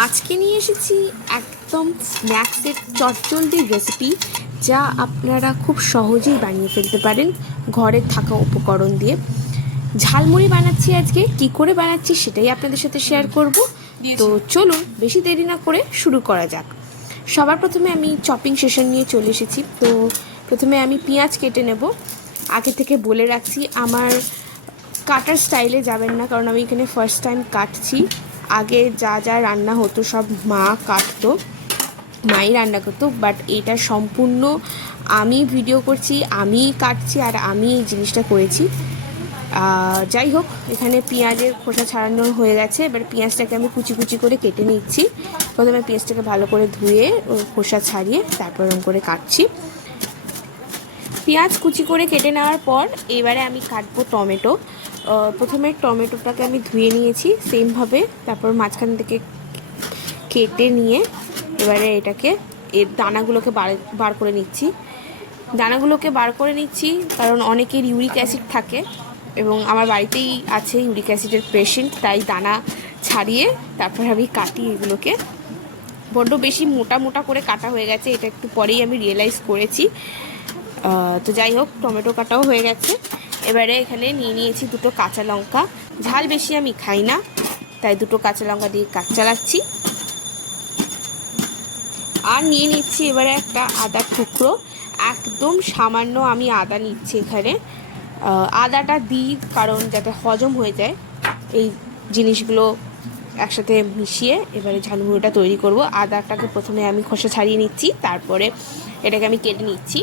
আজকে নিয়ে এসেছি একদম স্ন্যাক্সের চটজলদির রেসিপি যা আপনারা খুব সহজেই বানিয়ে ফেলতে পারেন ঘরে থাকা উপকরণ দিয়ে। ঝালমুড়ি বানাচ্ছি আজকে কি করে বানাচ্ছি সেটাই আপনাদের সাথে শেয়ার করব। তো চলুন বেশি দেরি না করে শুরু করা যাক। সবার প্রথমে আমি চপিং সেশন নিয়ে চলে এসেছি। তো প্রথমে আমি পেঁয়াজ কেটে নেব। আগে থেকে বলে রাখছি আমার কাটার স্টাইলে যাবেন না কারণ আমি এখানে ফার্স্ট টাইম কাটছি। আগে যা যা রান্না হতো সব মা কাটতো, মাই রান্না করতো বাট এটা সম্পূর্ণ আমি ভিডিও করছি, আমি কাটছি আর আমি এই জিনিসটা করেছি। যাই হোক, এখানে পেঁয়াজের খোসা ছাড়ানো হয়ে গেছে, এবার পেঁয়াজটাকে আমি কুচি কুচি করে কেটে নিচ্ছি। প্রথমে পেঁয়াজটাকে ভালো করে ধুয়ে খোসা ছাড়িয়ে তারপর এরকম করে কাটছি। পেঁয়াজ কুচি করে কেটে নেওয়ার পর এবারে আমি কাটবো টমেটো। প্রথমে টমেটোটাকে আমি ধুয়ে নিয়েছি সেমভাবে, তারপর মাঝখান থেকে কেটে নিয়ে এবারে এটাকে এর দানাগুলোকে বার বার করে নিচ্ছি। দানাগুলোকে বার করে নিচ্ছি কারণ অনেকের ইউরিক অ্যাসিড থাকে এবং আমার বাড়িতেই আছে ইউরিক অ্যাসিডের পেশেন্ট, তাই দানা ছাড়িয়ে তারপর আমি কাটি এগুলোকে। বড্ড বেশি মোটা মোটা করে কাটা হয়ে গেছে, এটা একটু পরেই আমি রিয়েলাইজ করেছি। তো যাই হোক, টমেটো কাটাও হয়ে গেছে। এবারে এখানে নিয়ে নিয়েছি দুটো কাঁচা লঙ্কা। ঝাল বেশি আমি খাই না, তাই দুটো কাঁচা লঙ্কা দিয়ে কাজ চালাচ্ছি। আর নিয়ে নিচ্ছি এবারে একটা আদার টুকরো। একদম সামান্য আমি আদা নিচ্ছি এখানে। আদাটা দিই কারণ যাতে হজম হয়ে যায় এই জিনিসগুলো একসাথে মিশিয়ে এবারে ঝালমুড়িটা তৈরি করব। আদাটাকে প্রথমে আমি খোসা ছাড়িয়ে নিচ্ছি, তারপরে এটাকে আমি কেটে নিচ্ছি।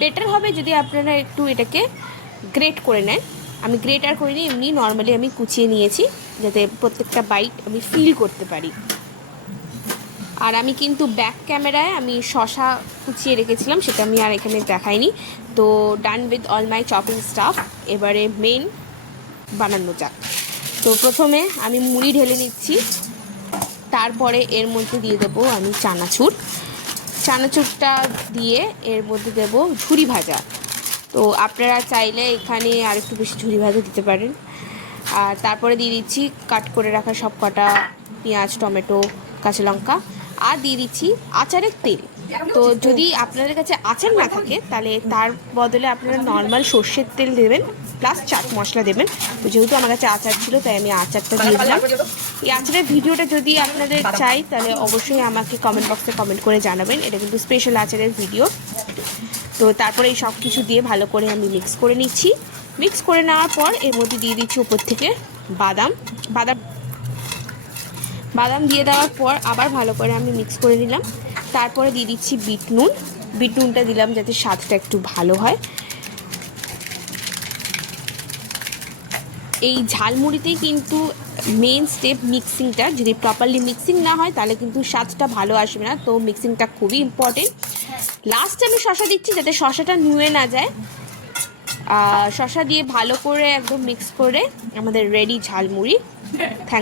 বেটার হবে যদি আপনারা একটু এটাকে গ্রেট করে নেন। আমি গ্রেট আর করিনি, এমনি নর্মালি আমি কুচিয়ে নিয়েছি যাতে প্রত্যেকটা বাইট আমি ফিল করতে পারি। আর আমি কিন্তু ব্যাক ক্যামেরায় আমি শশা কুচিয়ে রেখেছিলাম, সেটা আমি আর এখানে দেখাইনি। তো done with all my chopping stuff এবারে মেন বানানো যাক। তো প্রথমে আমি মুড়ি ঢেলে নিচ্ছি। তারপরে এর মধ্যে দিয়ে দেবো আমি চানাচুর। চানাচুরটা দিয়ে এর মধ্যে দেব ঝুরি ভাজা। তো আপনারা চাইলে এখানে আর একটু বেশি ঝুরি ভাজা দিতে পারেন। আর তারপরে দিয়ে দিচ্ছি কাট করে রাখা সব কটা পেঁয়াজ, টমেটো, কাঁচা লঙ্কা। আর দিয়ে দিচ্ছি আচারের তেল। তো যদি আপনাদের কাছে আচার না থাকে, তাহলে তার বদলে আপনারা নর্মাল সর্ষের তেল দেবেন প্লাস চাট মশলা দেবেন। তো যেহেতু আমার কাছে আচার ছিল, তাই আমি আচারটা দিয়ে দিলাম। এই আচারের ভিডিওটা যদি আপনাদের চাই, তাহলে অবশ্যই আমাকে কমেন্ট বক্সে কমেন্ট করে জানাবেন। এটা কিন্তু স্পেশাল আচারের ভিডিও তো তারপরে এই সব কিছু দিয়ে ভালো করে আমি মিক্স করে নিচ্ছি। মিক্স করে নেওয়ার পর এর মধ্যে দিয়ে দিচ্ছি উপর থেকে বাদাম। বাদাম বাদাম দিয়ে দেওয়ার পর আবার ভালো করে আমি মিক্স করে নিলাম। তারপরে দিয়ে দিচ্ছি বিট নুন। বিট নুনটা দিলাম যাতে স্বাদটা একটু ভালো হয়। এই ঝালমুড়িতেই কিন্তু মেন স্টেপ মিক্সিংটা যদি প্রপারলি মিক্সিং না হয়, তাহলে কিন্তু স্বাদটা ভালো আসবে না। তো মিক্সিংটা খুবই ইম্পর্টেন্ট লাস্টে আমি শশা দিচ্ছি যাতে শশাটা নুয়ে না যায়। শশা দিয়ে ভালো করে একদম মিক্স করে আমাদের রেডি ঝালমুড়ি। থ্যাংক